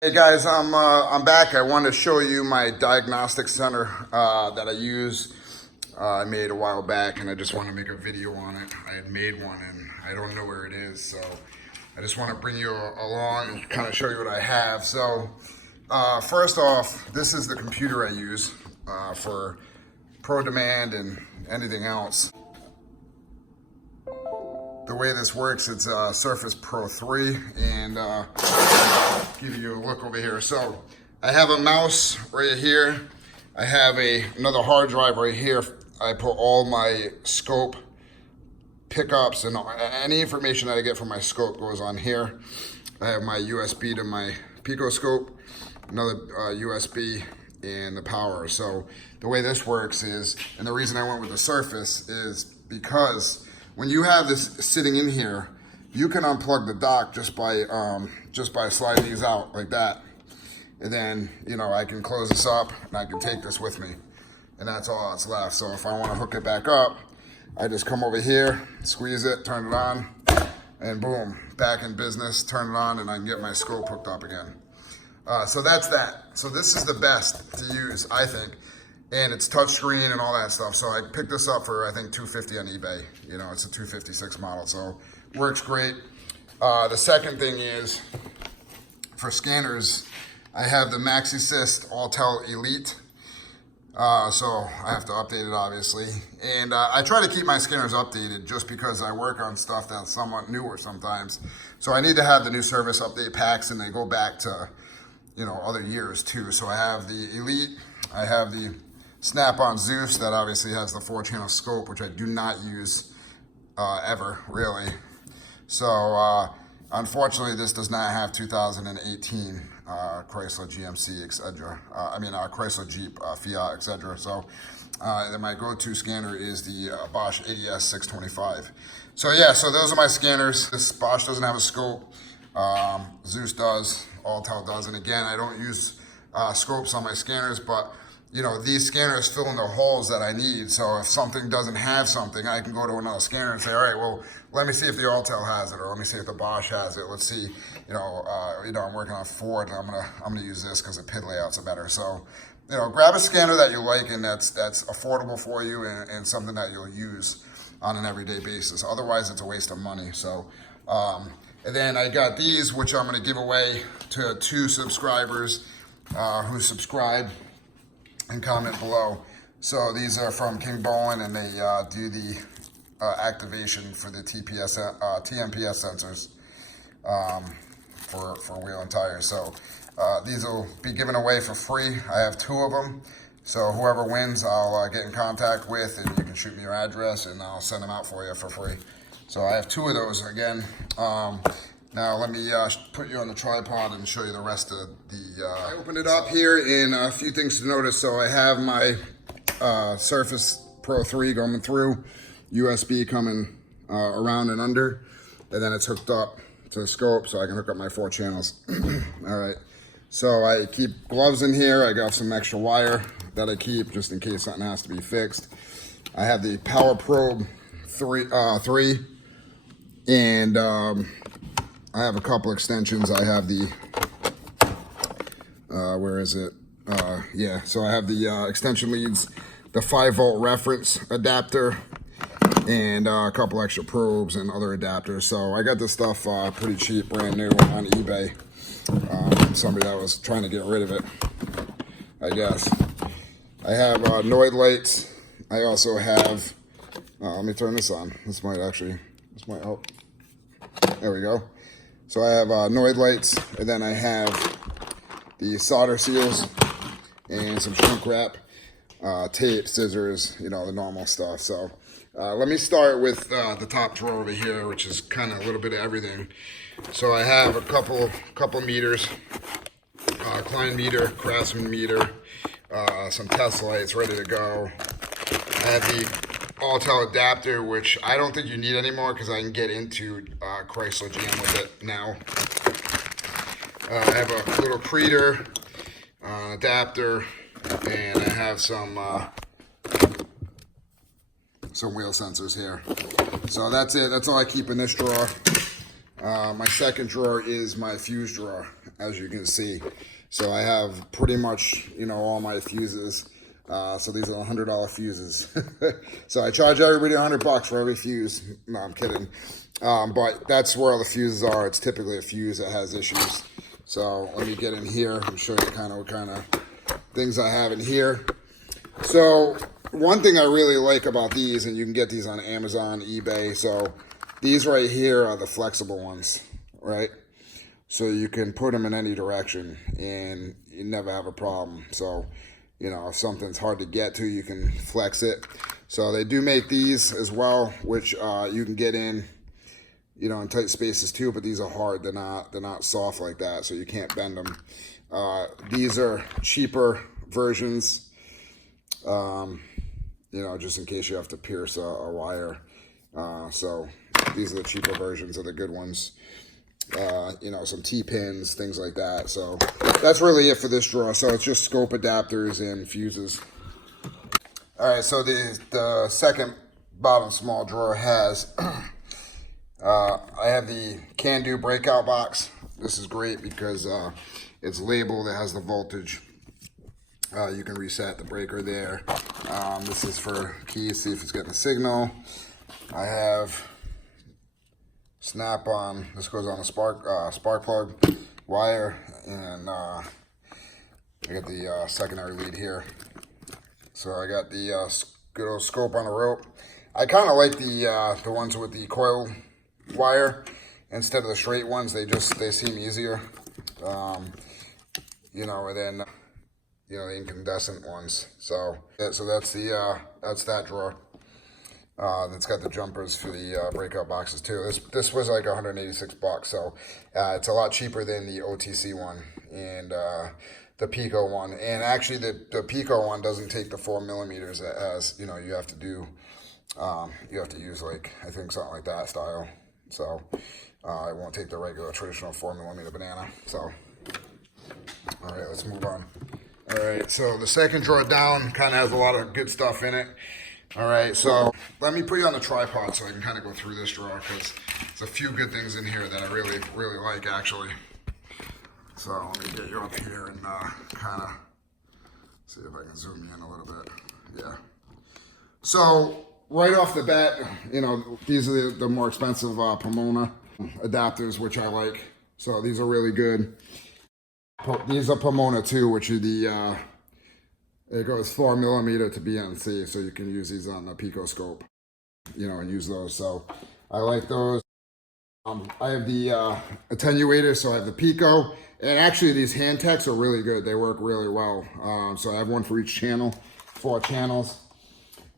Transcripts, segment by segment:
Hey guys, I'm back. I want to show you my diagnostic center that I use. I made a while back, and I just want to make a video on it. I had made one, and I don't know where it is, so I just want to bring you along and kind of show you what I have. So first off, this is the computer I use for Pro Demand and anything else. The way this works, it's a Surface Pro 3, and give you a look over here. So I have a mouse right here. I have another hard drive right here. I put all my scope pickups and any information that I get from my scope goes on here. I have my USB to my Picoscope, another USB, and the power. So the way this works is, and the reason I went with the Surface is because when you have this sitting in here, you can unplug the dock just by sliding these out like that. And then, I can close this up and I can take this with me. And that's all that's left. So if I want to hook it back up, I just come over here, squeeze it, turn it on, and boom, back in business, turn it on, and I can get my scope hooked up again. So that's that. So this is the best to use, I think. And it's touchscreen and all that stuff. So I picked this up for, I think, $250 on eBay. It's a 256 model, so works great. The second thing is, for scanners, I have the MaxiSys Autel Elite. So I have to update it, obviously. And I try to keep my scanners updated just because I work on stuff that's somewhat newer sometimes. So I need to have the new service update packs, and they go back to, other years too. So I have the Elite, I have the Snap-on Zeus that obviously has the 4-channel scope, which I do not use ever, really. So unfortunately, this does not have 2018 Chrysler GMC, etc. Chrysler Jeep, Fiat, etc. So my go-to scanner is the Bosch ADS 625. So yeah, so those are my scanners. This Bosch doesn't have a scope. Zeus does, Autel does, and again, I don't use scopes on my scanners, but these scanners fill in the holes that I need. So if something doesn't have something, I can go to another scanner and say, all right, well, let me see if the Autel has it, or let me see if the Bosch has it. Let's see, I'm working on Ford, and I'm gonna use this because the PID layouts are better. So, grab a scanner that you like and that's affordable for you and something that you'll use on an everyday basis. Otherwise, it's a waste of money. So, and then I got these, which I'm gonna give away to 2 subscribers who subscribe and comment below. So these are from King Bolin, and they do the activation for the TMPS sensors for wheel and tires. So these will be given away for free. I have 2 of them. So whoever wins, I'll get in contact with, and you can shoot me your address, and I'll send them out for you for free. So I have 2 of those again. Now let me put you on the tripod and show you the rest of the... I opened it up here, and a few things to notice. So I have my Surface Pro 3 going through, USB coming around and under, and then it's hooked up to the scope so I can hook up my 4 channels. All right, so I keep gloves in here. I got some extra wire that I keep just in case something has to be fixed. I have the Power Probe 3, and I have a couple extensions. I have the, where is it? Yeah, so I have the extension leads, the 5-volt reference adapter, and a couple extra probes and other adapters. So I got this stuff pretty cheap, brand new on eBay. Somebody that was trying to get rid of it, I guess. I have Noid lights. I also have, let me turn this on. This might help. There we go. So I have Noid lights, and then I have the solder seals and some shrink wrap, tape, scissors, the normal stuff. So let me start with the top drawer over here, which is kind of a little bit of everything. So I have a couple meters, Klein meter, Craftsman meter, some test lights ready to go. I have the Autel adapter, which I don't think you need anymore because I can get into Chrysler GM with it now. I have a little creator, adapter, and I have some wheel sensors here. So that's it. That's all I keep in this drawer. My second drawer is my fuse drawer. as you can see. So I have pretty much, you know, all my fuses. So these are $100 fuses. So I charge everybody $100 for every fuse. No, I'm kidding. But that's where all the fuses are. It's typically a fuse that has issues. So let me get in here and show you kind of what kind of things I have in here. So one thing I really like about these, and you can get these on Amazon, eBay. So these right here are the flexible ones, right? So you can put them in any direction and you never have a problem. So, you know, if something's hard to get to, you can flex it. So they do make these as well, which you can get in, you know, in tight spaces too, but these are hard. They're not soft like that, so you can't bend them. These are cheaper versions, you know, just in case you have to pierce a wire. So these are the cheaper versions of the good ones. You know, some T-pins, things like that. So that's really it for this drawer. So it's just scope adapters and fuses. All right, so the second bottom small drawer has, I have the Can-Do Breakout box. This is great because it's labeled, it has the voltage. You can reset the breaker there. This is for keys, see if it's getting a signal. I have snap-on, this goes on a spark plug wire, and I got the secondary lead here. So I got the good old scope on the rope. I kind of like the ones with the coil wire instead of the straight ones. They seem easier, you know, and then you know, the incandescent ones. So yeah, so that's that drawer. That's got the jumpers for the breakout boxes too. This was like $186, so it's a lot cheaper than the OTC one and the Pico one. And actually, the Pico one doesn't take the 4mm. It has, you know, you have to use like, I think something like that style. So it won't take the regular traditional 4mm banana. So all right, let's move on. All right, so the second drawer down kind of has a lot of good stuff in it. All right, so let me put you on the tripod so I can kind of go through this drawer because there's a few good things in here that I really, really like actually. So let me get you up here and kind of see if I can zoom you in a little bit. Yeah. So right off the bat, you know, these are the more expensive Pomona adapters, which I like. So these are really good. These are Pomona too, which are the it goes 4mm to BNC, so you can use these on the Picoscope, you know, and use those. So I like those. I have the attenuator, so I have the Pico, and actually these hand techs are really good. They work really well. So I have one for each channel, 4 channels.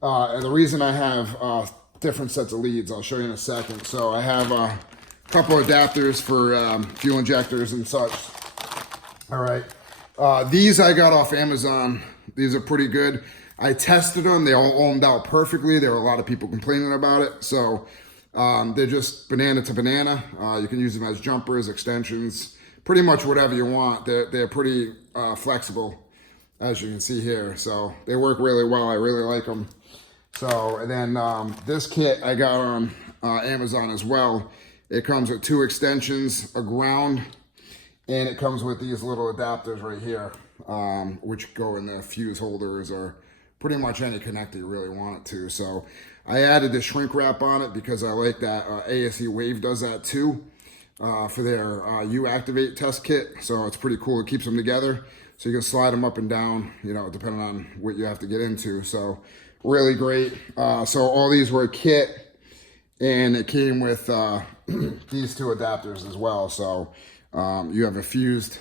And the reason I have different sets of leads, I'll show you in a second. So I have a couple adapters for fuel injectors and such. All right, these I got off Amazon. These are pretty good. I tested them. They all ohmed out perfectly. There were a lot of people complaining about it. So they're just banana to banana. You can use them as jumpers, extensions, pretty much whatever you want. They're pretty flexible, as you can see here. So they work really well. I really like them. So, and then this kit I got on Amazon as well. It comes with 2 extensions, a ground, and it comes with these little adapters right here, which go in the fuse holders or pretty much any connector you really want it to. So I added the shrink wrap on it because I like that. ASE Wave does that too for their U-Activate test kit. So it's pretty cool. It keeps them together. So you can slide them up and down, you know, depending on what you have to get into. So really great. So all these were a kit, and it came with these 2 adapters as well. So you have a fuse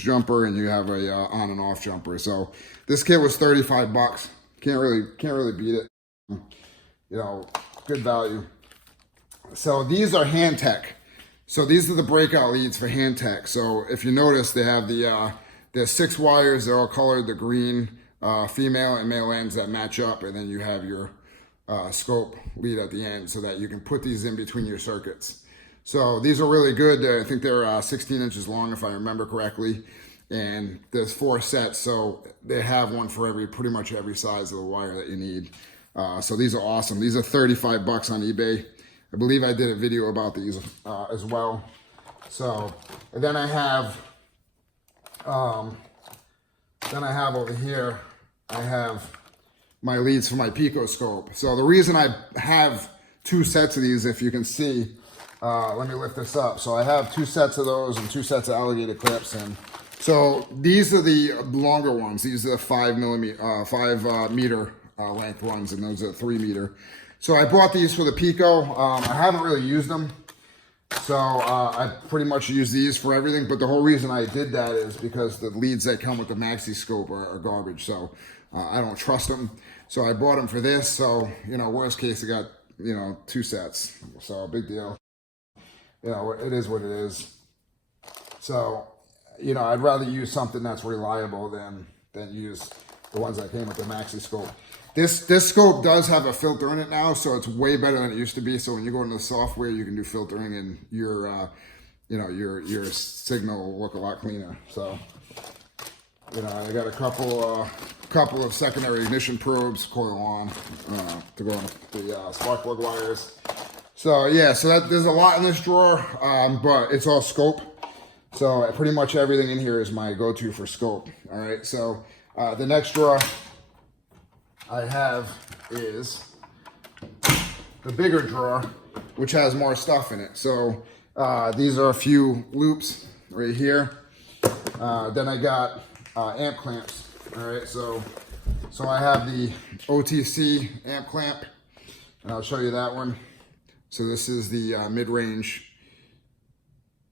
jumper, and you have a on and off jumper. So this kit was $35. Can't really beat it. You know, good value. So these are hand tech. So these are the breakout leads for hand tech. So if you notice, they have there's 6 wires. They're all colored, the green female and male ends that match up, and then you have your scope lead at the end so that you can put these in between your circuits. So these are really good. I think they're 16 inches long, if I remember correctly. And there's 4 sets, so they have one for pretty much every size of the wire that you need. So these are awesome. These are $35 on eBay. I believe I did a video about these as well. So, and then I have Then I have over here, I have my leads for my Picoscope. So the reason I have 2 sets of these, if you can see, let me lift this up. So I have 2 sets of those and 2 sets of alligator clamps in. So these are the longer ones. These are the 5 meter length ones, and those are 3 meter. So I bought these for the Pico. I haven't really used them. So I pretty much use these for everything, but the whole reason I did that is because the leads that come with the maxi scope are garbage, so I don't trust them. So I bought them for this, so, you know, worst case, I got, you know, 2 sets, so big deal. You know, it is what it is. So, you know, I'd rather use something that's reliable than use the ones that came with the maxi scope. This scope does have a filter in it now, so it's way better than it used to be. So when you go into the software, you can do filtering, and your, you know, your signal will look a lot cleaner. So, you know, I got a couple of secondary ignition probes, coil on, to go on the spark plug wires. So yeah, so there's a lot in this drawer, but it's all scope. So pretty much everything in here is my go-to for scope. All right, so the next drawer I have is the bigger drawer, which has more stuff in it. So these are a few loops right here. Then I got amp clamps. All right, so I have the OTC amp clamp, and I'll show you that one. So this is the mid-range.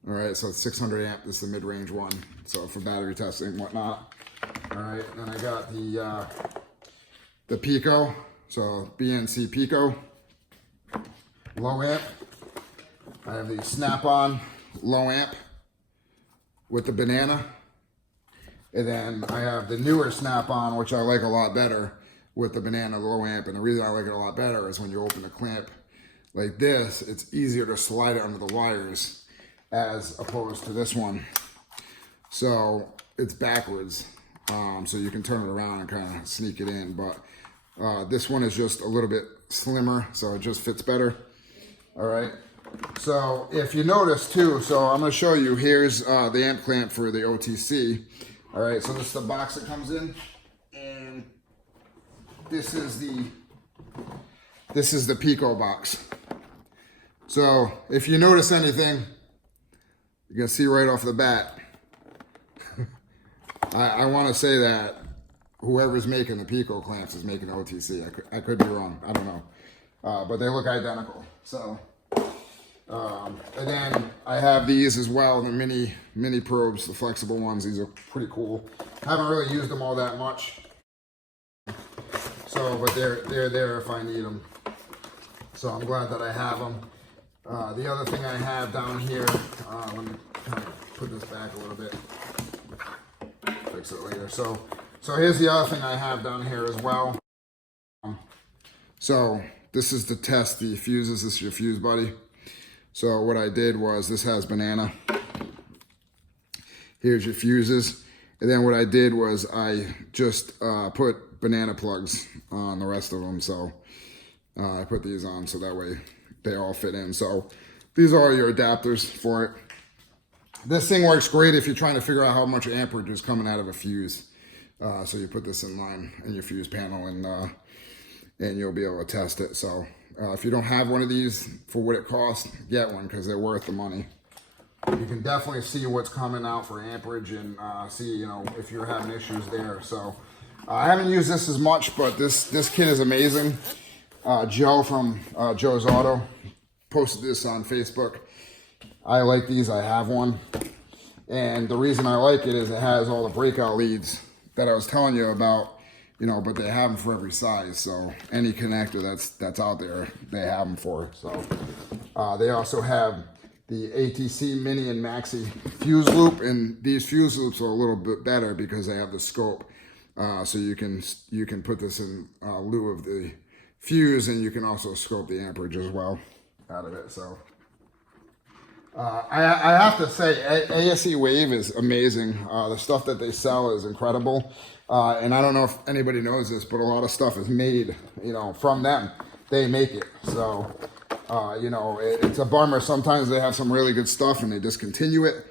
All right, so it's 600 amp. This is the mid-range one. So for battery testing and whatnot. All right, then I got the Pico, so BNC Pico, low amp. I have the Snap-on low amp with the banana. And then I have the newer Snap-on, which I like a lot better, with the banana low amp. And the reason I like it a lot better is when you open the clamp like this, it's easier to slide it under the wires as opposed to this one. So it's backwards. So you can turn it around and kind of sneak it in, but this one is just a little bit slimmer, so it just fits better. All right, so if you notice too, so I'm going to show you, here's the amp clamp for the OTC. All right, so this is the box that comes in, and this is the Pico box. So if you notice anything, you can see right off the bat, I want to say that whoever's making the Pico clamps is making the OTC. I could be wrong. I don't know. But they look identical. So, and then I have these as well, the mini probes, the flexible ones. These are pretty cool. I haven't really used them all that much. So, but they're there if I need them. So I'm glad that I have them. The other thing I have down here, let me kind of put this back a little bit. Fix it later. So here's the other thing I have down here as well. So this is to test the fuses. This is your fuse buddy. So what I did was, this has banana. Here's your fuses. And then what I did was I just put banana plugs on the rest of them. So I put these on so that way they all fit in. So these are your adapters for it. This thing works great if you're trying to figure out how much amperage is coming out of a fuse. So you put this in line in your fuse panel, and you'll be able to test it. So if you don't have one of these, for what it costs, get one, because they're worth the money. You can definitely see what's coming out for amperage, and see, you know, if you're having issues there. So I haven't used this as much, but this kit is amazing. Joe from Joe's Auto posted this on Facebook. I like these. I have one, and the reason I like it is it has all the breakout leads that I was telling you about, you know, but they have them for every size. So any connector that's out there, they have them for. So they also have the ATC mini and maxi fuse loop, and these fuse loops are a little bit better because they have the scope. So you can put this in lieu of the fuse, and you can also scope the amperage as well out of it. So I have to say, ASE Wave is amazing. The stuff that they sell is incredible. And I don't know if anybody knows this, but a lot of stuff is made, you know, from them. They make it. So, you know, it's a bummer. Sometimes they have some really good stuff and they discontinue it.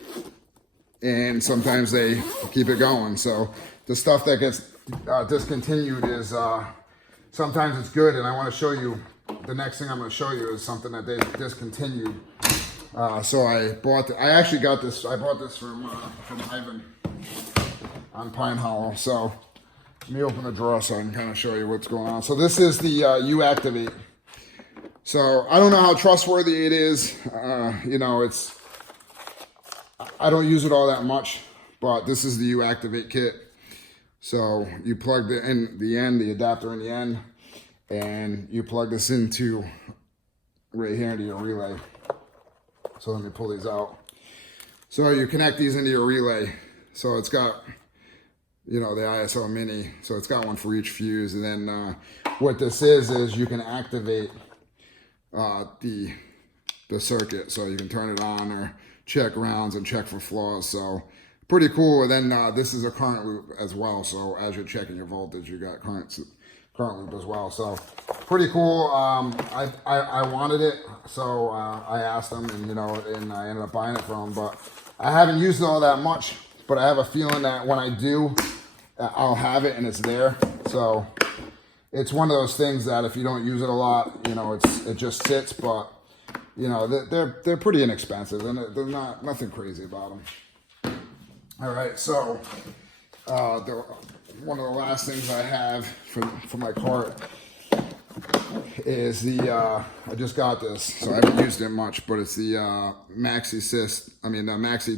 and sometimes they keep it going. So the stuff that gets discontinued is sometimes it's good, and I want to show you, the next thing I'm going to show you is something that they discontinued. So I bought, I actually got this, I bought this from Ivan on Pine Hollow. So let me open the drawer so I can kind of show you what's going on. So this is the U-Activate. So I don't know how trustworthy it is. You know, it's, I don't use it all that much, but this is the U-Activate kit. So you plug the adapter in the end, and you plug this into right here into your relay. So let me pull these out. So you connect these into your relay. So it's got, you know, the ISO mini. So it's got one for each fuse. And then what this is you can activate the circuit. So you can turn it on or check rounds and check for flaws. So pretty cool. And then this is a current loop as well. So as you're checking your voltage, you got current loop as well. So pretty cool. I wanted it, so I asked them, and you know, and I ended up buying it from them. But I haven't used it all that much, but I have a feeling that when I do, I'll have it and it's there. So it's one of those things that if you don't use it a lot, you know, it just sits. But you know, they're pretty inexpensive, and they're nothing crazy about them. All right, so one of the last things I have for my cart is the I just got this, so I haven't used it much, but it's the Maxi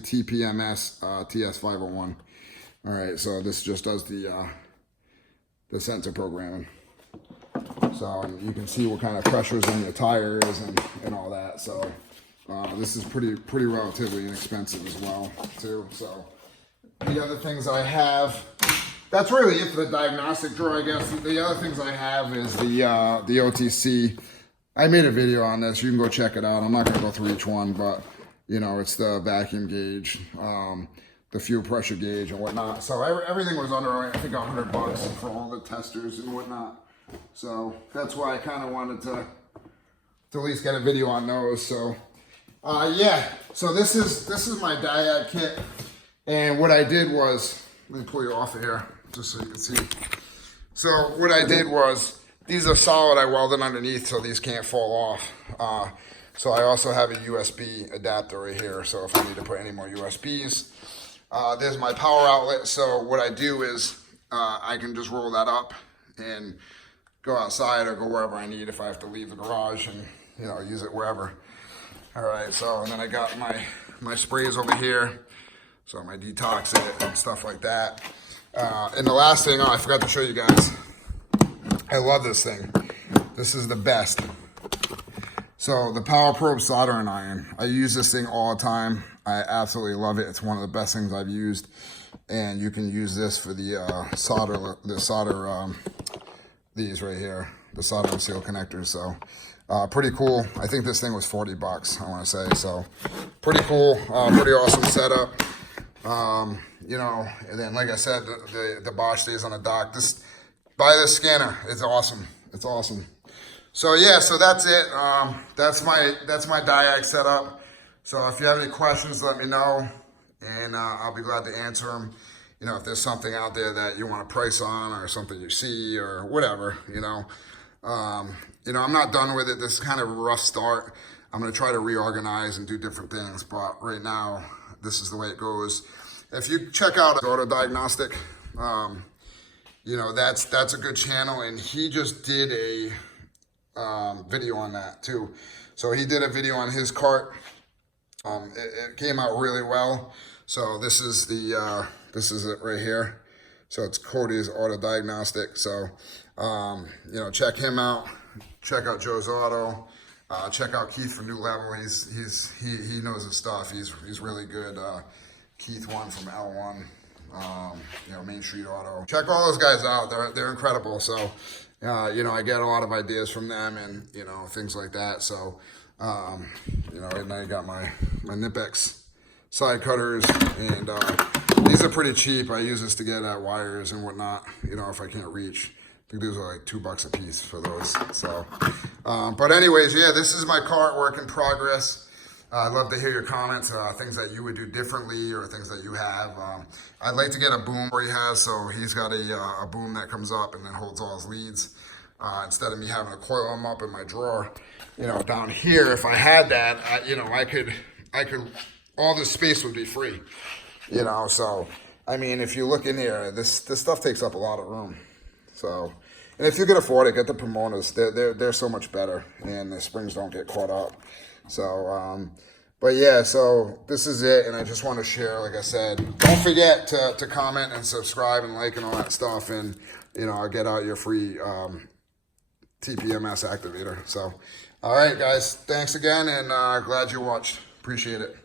TPMS TS501. All right, so this just does the sensor programming. So you can see what kind of pressures on your tires and all that. So this is pretty relatively inexpensive as well too. So the other things I have, that's really it for the diagnostic drawer, I guess. The other things I have is the OTC. I made a video on this. You can go check it out. I'm not going to go through each one, but you know, it's the vacuum gauge, the fuel pressure gauge and whatnot. So everything was under, I think, $100 for all the testers and whatnot. So that's why I kind of wanted to at least get a video on those. So yeah, so this is my diag kit, and what I did was, let me pull you off of here just so you can see. So what I did was, these are solid, I welded underneath so these can't fall off. So I also have a USB adapter right here, so if I need to put any more USBs. There's my power outlet, so what I do is I can just roll that up and go outside or go wherever I need if I have to leave the garage and, you know, use it wherever. All right, so and then I got my sprays over here, so my detox it and stuff like that. And the last thing, I forgot to show you guys. I love this thing. This is the best. So the Power Probe soldering iron. I use this thing all the time. I absolutely love it. It's one of the best things I've used. And you can use this for the these right here, the soldering seal connectors. So pretty cool. I think this thing was $40, I want to say. So pretty cool, pretty awesome setup. You know, and then like I said, the Bosch stays on the dock. Buy this scanner. It's awesome. It's awesome. So yeah, so that's it. That's my diag setup. So if you have any questions, let me know, and I'll be glad to answer them. You know, if there's something out there that you want a price on, or something you see, or whatever, you know. You know, I'm not done with it. This is kind of a rough start. I'm going to try to reorganize and do different things, but right now, this is the way it goes. If you check out Autel Diagnostic, you know, that's a good channel, and he just did a video on that too. So he did a video on his cart. It came out really well. So this is it right here. So it's Cody's Autel Diagnostic. So you know, check him out. Check out Joe's Auto. Check out Keith from New Level. He knows his stuff. He's really good. Keith won from L1. You know, Main Street Auto. Check all those guys out. They're incredible. So you know, I get a lot of ideas from them, and you know, things like that. So you know, and I got my Nipex side cutters, and these are pretty cheap. I use this to get at wires and whatnot, you know, if I can't reach. I think these are like $2 a piece for those. So but anyways, yeah, this is my cart, work in progress. I'd love to hear your comments, things that you would do differently or things that you have. I'd like to get a boom where he has, so he's got a boom that comes up and then holds all his leads. Instead of me having to coil them up in my drawer, down here, if I had that, I could, all this space would be free, so, I mean, if you look in here, this stuff takes up a lot of room. So, and if you can afford it, get the promoters. They're so much better, and the springs don't get caught up. So, but yeah, so this is it, and I just want to share, like I said, don't forget to comment and subscribe and like and all that stuff, and, I'll get out your free TPMS activator. So, all right, guys, thanks again, and glad you watched. Appreciate it.